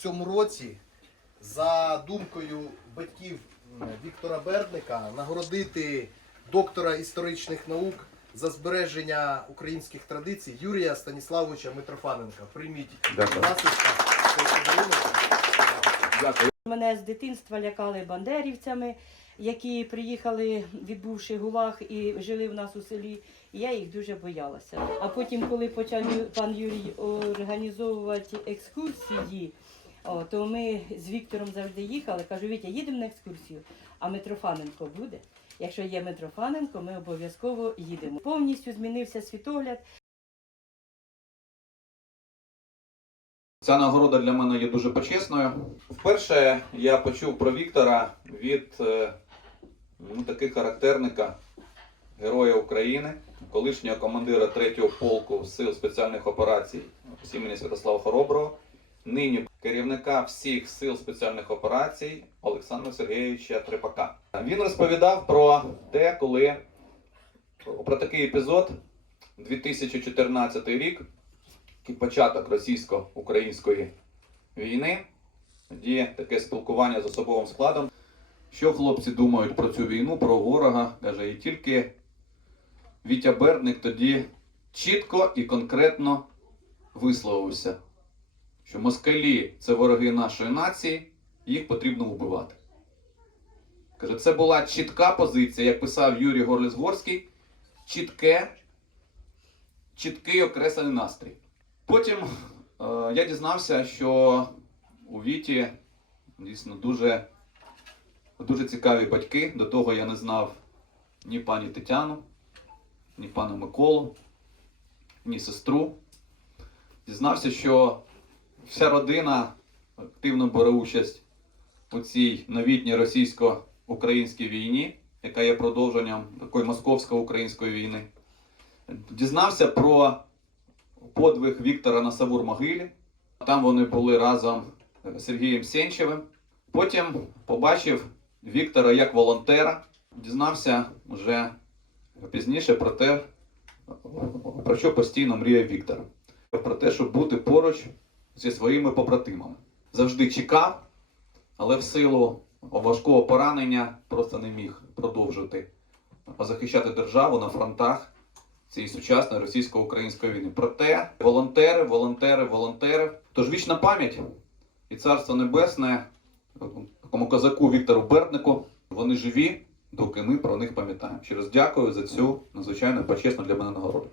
цьому році, за думкою батьків Віктора Бердника, нагородити доктора історичних наук за збереження українських традицій Юрія Станіславовича Митрофаненка. Прийміть Дякую. Мене з дитинства лякали бандерівцями, які приїхали, відбувши гулаг і жили в нас у селі. І я їх дуже боялася. А потім, коли почав пан Юрій організовувати екскурсії, о, то ми з Віктором завжди їхали. Кажу, Вітя, їдемо на екскурсію. А Митрофаненко буде. Якщо є Митрофаненко, ми обов'язково їдемо. Повністю змінився світогляд. Ця нагорода для мене є дуже почесною. Вперше я почув про Віктора від е, ну, таких характерника, Героя України, колишнього командира 3-го полку Сил спеціальних операцій імені Святослава Хороброго, нині керівника всіх сил спеціальних операцій Олександра Сергійовича Трепака. Він розповідав про те, коли про такий епізод 2014 рік такий початок російсько-української війни, тоді таке спілкування з особовим складом. Що хлопці думають про цю війну, про ворога? Каже, і тільки Вітя Бердник тоді чітко і конкретно висловився, що москалі це вороги нашої нації, їх потрібно вбивати. Каже, це була чітка позиція, як писав Юрій Горліс-Горський, чітке, чіткий окреслений настрій. Потім е, я дізнався, що у Віті дійсно дуже, дуже цікаві батьки. До того я не знав ні пані Тетяну, ні пана Миколу, ні сестру. Дізнався, що вся родина активно бере участь у цій новітній російсько-українській війні, яка є продовженням такої московсько-української війни. Дізнався про подвиг Віктора на Савур-Могилі. Там вони були разом з Сергієм Сенчевим. Потім побачив Віктора як волонтера, дізнався вже пізніше про те, про що постійно мріяв Віктор. Про те, щоб бути поруч зі своїми побратимами. Завжди чекав, але в силу важкого поранення просто не міг продовжити захищати державу на фронтах цієї сучасної російсько-української війни. Проте волонтери, волонтери, волонтери. Тож вічна пам'ять і царство небесне такому козаку Віктору Берднику. Вони живі, доки ми про них пам'ятаємо. Ще дякую за цю надзвичайно почесну для мене нагороду.